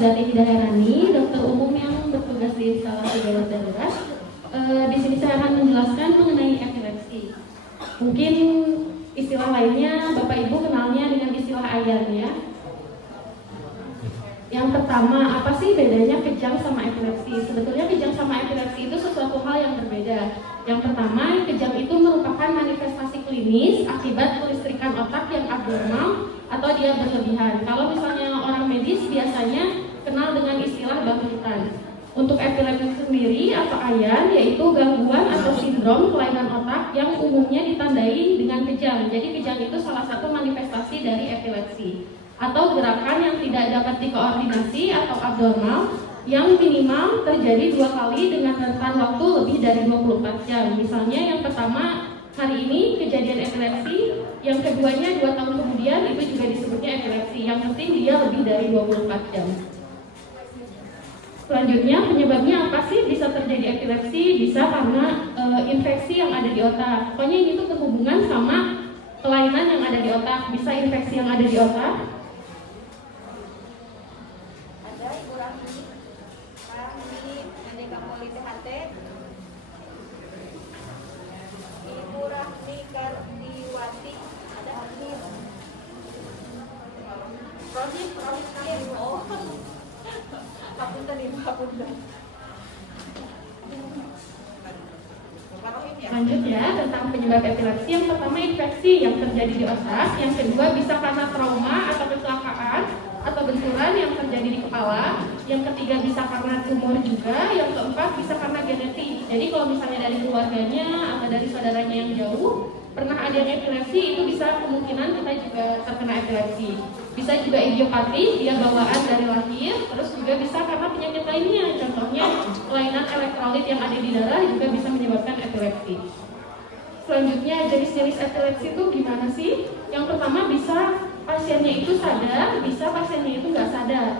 Sugati Hidaherani, dokter umum yang bertugas di instalasi gawat darurat. Di sini saya akan menjelaskan mengenai epilepsi. Mungkin istilah lainnya Bapak Ibu kenalnya dengan istilah AYAN ya. Yang pertama, apa sih bedanya kejang sama epilepsi? Sebetulnya kejang sama epilepsi itu sesuatu hal yang berbeda. Yang pertama, kejang itu merupakan manifestasi klinis akibat kelistrikan otak yang abnormal atau dia berlebihan. Kalau misalnya orang medis biasanya kenal dengan istilah bangkitan. Untuk epilepsi sendiri atau AYAN yaitu gangguan atau sindrom kelainan otak yang umumnya ditandai dengan kejang. Jadi kejang itu salah satu manifestasi dari epilepsi atau gerakan yang tidak dapat dikoordinasi atau abnormal yang minimal terjadi 2 kali dengan rentan waktu lebih dari 24 jam. Misalnya yang pertama hari ini kejadian epilepsi, yang keduanya 2 tahun kemudian itu juga disebutnya epilepsi. Yang penting dia lebih dari 24 jam. Selanjutnya penyebabnya apa sih bisa terjadi epilepsi? Bisa karena infeksi yang ada di otak. Pokoknya ini tuh berhubungan sama kelainan yang ada di otak. Bisa infeksi yang ada di otak. Lanjut ya, tentang penyebab epilepsi. Yang pertama infeksi yang terjadi di otak. Yang kedua bisa karena trauma atau kecelakaan atau benturan yang terjadi di kepala. Yang ketiga bisa karena tumor juga. Yang keempat bisa karena genetik. Jadi kalau misalnya dari keluarganya atau dari saudaranya yang jauh pernah ada yang epilepsi, itu bisa kemungkinan kita juga terkena epilepsi. Bisa juga idiopati, dia bawaan dari lahir. Terus juga bisa karena penyakit lainnya. Contohnya kelainan elektrolit yang ada di darah juga bisa menyebabkan epilepsi. Selanjutnya jenis-jenis epilepsi itu gimana sih? Yang pertama bisa pasiennya itu sadar, bisa pasiennya itu nggak sadar.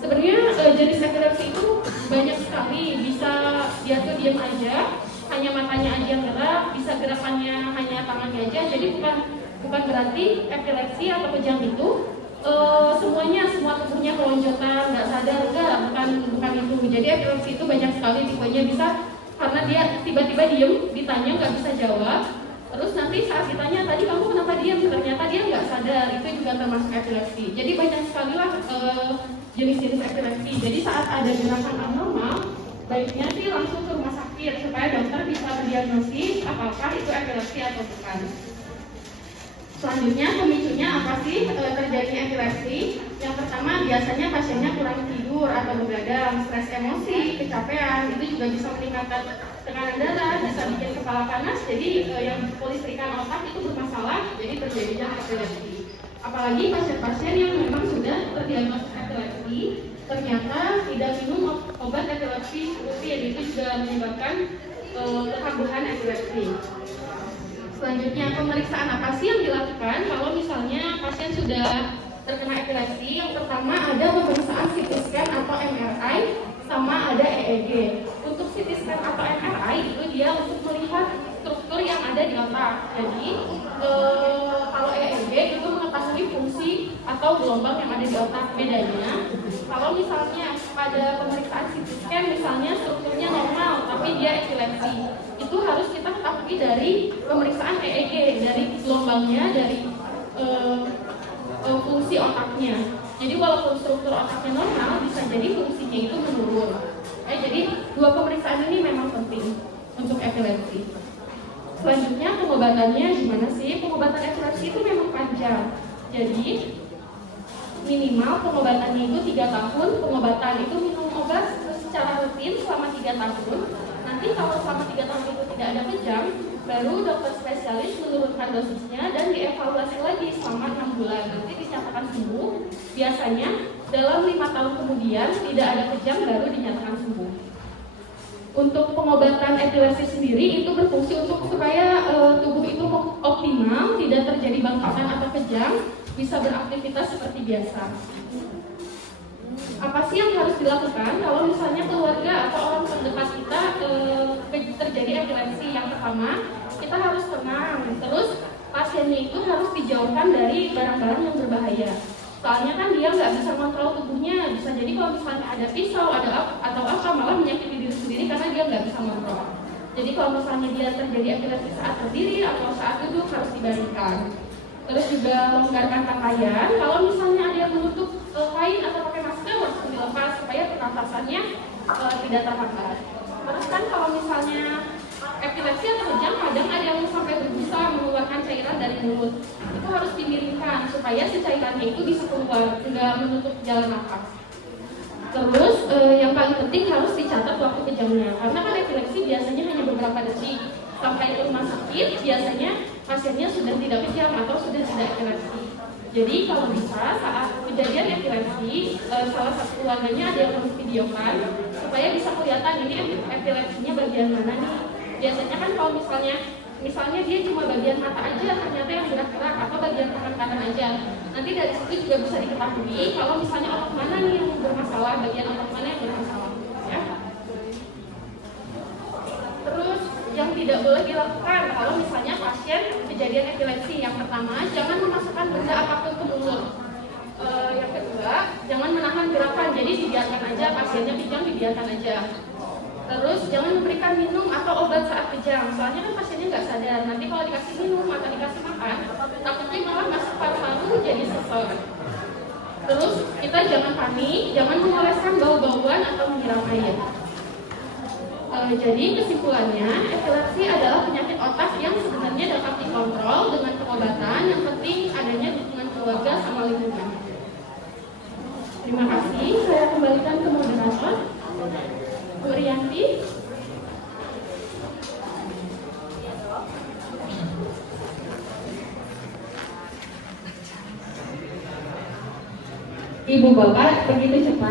Sebenarnya jenis epilepsi itu banyak sekali. Bisa dia tuh diam aja, hanya matanya aja yang gerak, bisa gerakannya hanya tangannya aja. Jadi bukan berarti epilepsi atau kejang itu semua tubuhnya kelonjotan, nggak sadar, bukan itu. Jadi epilepsi itu banyak sekali tipenya. Bisa karena dia tiba-tiba diem, ditanya nggak bisa jawab. Terus nanti saat ditanya, tadi kamu kenapa diem? Ternyata dia nggak sadar, itu juga termasuk epilepsi. Jadi banyak sekali lah jenis-jenis epilepsi. Jadi saat ada gerakan abnormal, baiknya sih langsung ke rumah sakit supaya dokter bisa mendiagnosis apakah itu epilepsi atau bukan. Selanjutnya pemicunya apa sih terjadinya epilepsi? Yang pertama biasanya pasiennya kurang tidur atau begadang, stres emosi, kecapean, itu juga bisa meningkatkan tekanan darah, bisa bikin kepala panas. Jadi yang kelistrikan otak itu bermasalah, jadi terjadinya epilepsi. Apalagi pasien-pasien yang memang sudah terdiagnosis epilepsi, ternyata tidak minum obat epilepsi rutin, itu juga menyebabkan kekambuhan epilepsi. Selanjutnya pemeriksaan apa sih yang dilakukan kalau misalnya pasien sudah terkena epilepsi? Yang pertama ada pemeriksaan CT scan atau MRI, sama ada EEG. Untuk CT scan atau MRI itu dia untuk melihat struktur yang ada di otak. Jadi kalau EEG itu mengetahui fungsi atau gelombang yang ada di otak. Bedanya kalau misalnya pada pemeriksaan CT scan misalnya strukturnya normal tapi dia epilepsi, itu harus kita ketahui dari pemeriksaan EEG, dari gelombangnya, dari fungsi otaknya. Jadi walaupun struktur otaknya normal, bisa jadi fungsinya itu menurun. Jadi dua pemeriksaan ini memang penting untuk epilepsi. Selanjutnya pengobatannya gimana sih? Pengobatan epilepsi itu memang panjang. Jadi minimal pengobatannya itu 3 tahun. Pengobatan itu minum obat secara rutin selama 3 tahun. Nanti kalau selama 3 tahun itu tidak ada kejang, baru dokter spesialis menurunkan dosisnya dan dievaluasi lagi selama 6 bulan. Nanti dinyatakan sembuh. Biasanya dalam 5 tahun kemudian tidak ada kejang baru dinyatakan sembuh. Untuk pengobatan epilepsi sendiri itu berfungsi untuk supaya tubuh itu optimal, tidak terjadi bangkitan atau kejang, bisa beraktivitas seperti biasa. Apa sih yang harus dilakukan kalau misalnya keluarga atau orang terdekat kita terjadi epilepsi? Yang pertama, kita harus tenang. Terus pasiennya itu harus dijauhkan dari barang-barang yang berbahaya. Soalnya kan dia nggak bisa kontrol tubuhnya. Bisa jadi kalau misalnya ada pisau, atau apa, malah menyakiti diri sendiri karena dia nggak bisa ngontrol. Jadi kalau misalnya dia terjadi epilepsi saat berdiri atau saat duduk harus dibaringkan. Terus juga longgarkan pakaian. Kalau misalnya ada yang menutup kain atau pakai masker harus dilepas supaya pernafasannya tidak terhambat. Terus kan kalau misalnya epilepsi atau kejang kadang ada yang sampai berbusa mengeluarkan cairan dari mulut. Itu harus dimiringkan supaya si cairannya itu bisa keluar, tidak menutup jalan nafas. Terus yang paling penting harus dicatat waktu kejangnya, karena kan epilepsi biasanya hanya beberapa detik. Sampai ke rumah sakit biasanya pasiennya sudah tidak kejang atau sudah tidak epilepsi. Jadi kalau bisa saat kejadian epilepsi salah satu keluarganya ada yang harus videokan supaya bisa kelihatan ini epilepsinya bagian mana nih. Biasanya kan kalau misalnya dia cuma bagian mata aja ternyata yang gerak-gerak atau bagian tangan kanan aja. Nanti dari situ juga bisa diketahui kalau misalnya otak mana nih yang bermasalah, bagian otak mana yang bermasalah. Ya. Terus yang tidak boleh dilakukan kalau misalnya pasien kejadian epilepsi, yang pertama jangan memasukkan benda apapun ke mulut. Yang kedua jangan menahan gerakan, jadi dibiarkan aja pasiennya kejang, dibiarkan aja. Terus jangan memberikan minum atau obat saat kejang, soalnya kan pasiennya nggak sadar. Nanti kalau dikasih minum atau dikasih makan, takutnya malah masuk paru-paru jadi sesek. Terus kita jangan panik, jangan mengoleskan bau-bauan atau menyiram air. Jadi kesimpulannya, epilepsi adalah penyakit otak yang sebenarnya dapat dikontrol dengan pengobatan. Yang penting adanya dukungan keluarga sama lingkungan. Terima kasih. Saya kembalikan ke moderator, Bu Rianti. Ibu Bapak begitu cepat